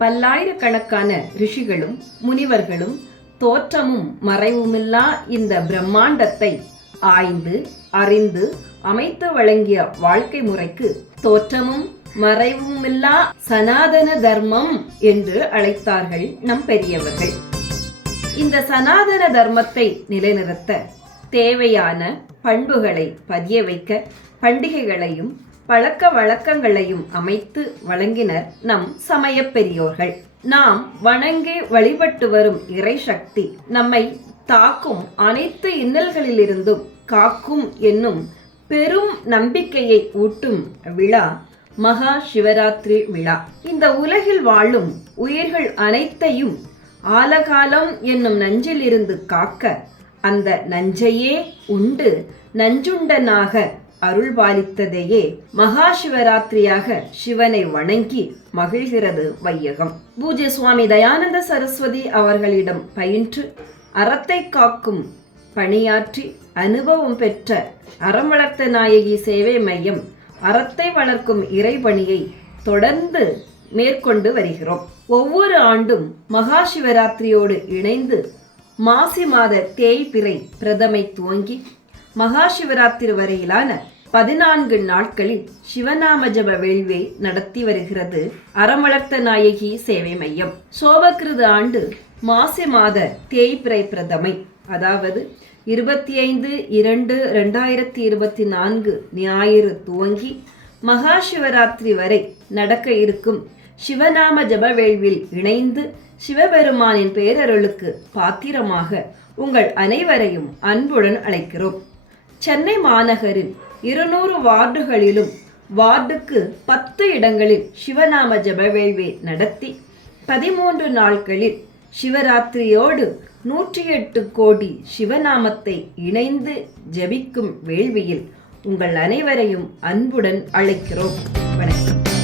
பல்லாயிரக்கணக்கான ரிஷிகளும் முனிவர்களும் தோற்றமும் மறைவுமில்லா இந்த பிரம்மாண்டத்தை ஆய்ந்து அறிந்து அமைத்து வழங்கிய வாழ்க்கை முறைக்கு தோற்றமும் மறைவுமில்லா சனாதன தர்மம் என்று அழைத்தார்கள் நம் பெரியவர்கள். இந்த சனாதன தர்மத்தை நிலைநிறுத்த தேவையான பண்புகளை பதிய வைக்க பண்டிகைகளையும் பழக்க வழக்கங்களையும் அமைத்து வழங்கினர் நம் சமயப் பெரியோர்கள். நாம் வணங்கி வழிபட்டு வரும் இறை சக்தி நம்மை தாக்கும் அனைத்து இன்னல்களிலிருந்தும் காக்கும் என்னும் பெரும் நம்பிக்கையை ஊட்டும் விழா மகா சிவராத்திரி விழா. இந்த உலகில் வாழும் உயிர்கள் அனைத்தையும் ஆலகாலம் என்னும் நஞ்சிலிருந்து காக்க அந்த நஞ்சையே உண்டு நஞ்சுண்டனாக அருள்பாலித்ததையே மகா சிவராத்திரியாக சிவனை வணங்கி மகிழ்கிறது வையகம். பூஜ்ய சுவாமி தயானந்த சரஸ்வதி அவர்களிடம் பயின்று அறத்தை காக்கும் பணியாற்றி அனுபவம் பெற்ற அறம் வளர்த்த நாயகி சேவை மையம் அறத்தை வளர்க்கும் இறைபணியை தொடர்ந்து மேற்கொண்டு வருகிறோம். ஒவ்வொரு ஆண்டும் மகா சிவராத்திரியோடு இணைந்து மாசி மாத தேய்பிறை பிரதமை துவங்கி மகா சிவராத்திரி வரையிலான பதினான்கு நாட்களில் சிவநாம ஜப வேள்வை நடத்தி வருகிறது அறமளர்த்த நாயகி சேவை மையம். சோபகிருத ஆண்டு மாசி மாத தேய்பிரை பிரதமை. அதாவது இருபத்தி ஐந்து இரண்டு ரெண்டாயிரத்தி இருபத்தி நான்கு ஞாயிறு துவங்கி மகா சிவராத்திரி வரை நடக்க இருக்கும் சிவநாம ஜப வேள்வில் இணைந்து சிவபெருமானின் பேரருளுக்கு பாத்திரமாக உங்கள் அனைவரையும் அன்புடன் அழைக்கிறோம். சென்னை மாநகரில் இருநூறு வார்டுகளிலும் வார்டுக்கு பத்து இடங்களில் சிவநாம ஜபவேள்வி நடத்தி பதிமூன்று நாட்களில் சிவராத்திரியோடு நூற்றி எட்டு கோடி சிவநாமத்தை இணைந்து ஜபிக்கும் வேள்வியில் உங்கள் அனைவரையும் அன்புடன் அழைக்கிறோம். வணக்கம்.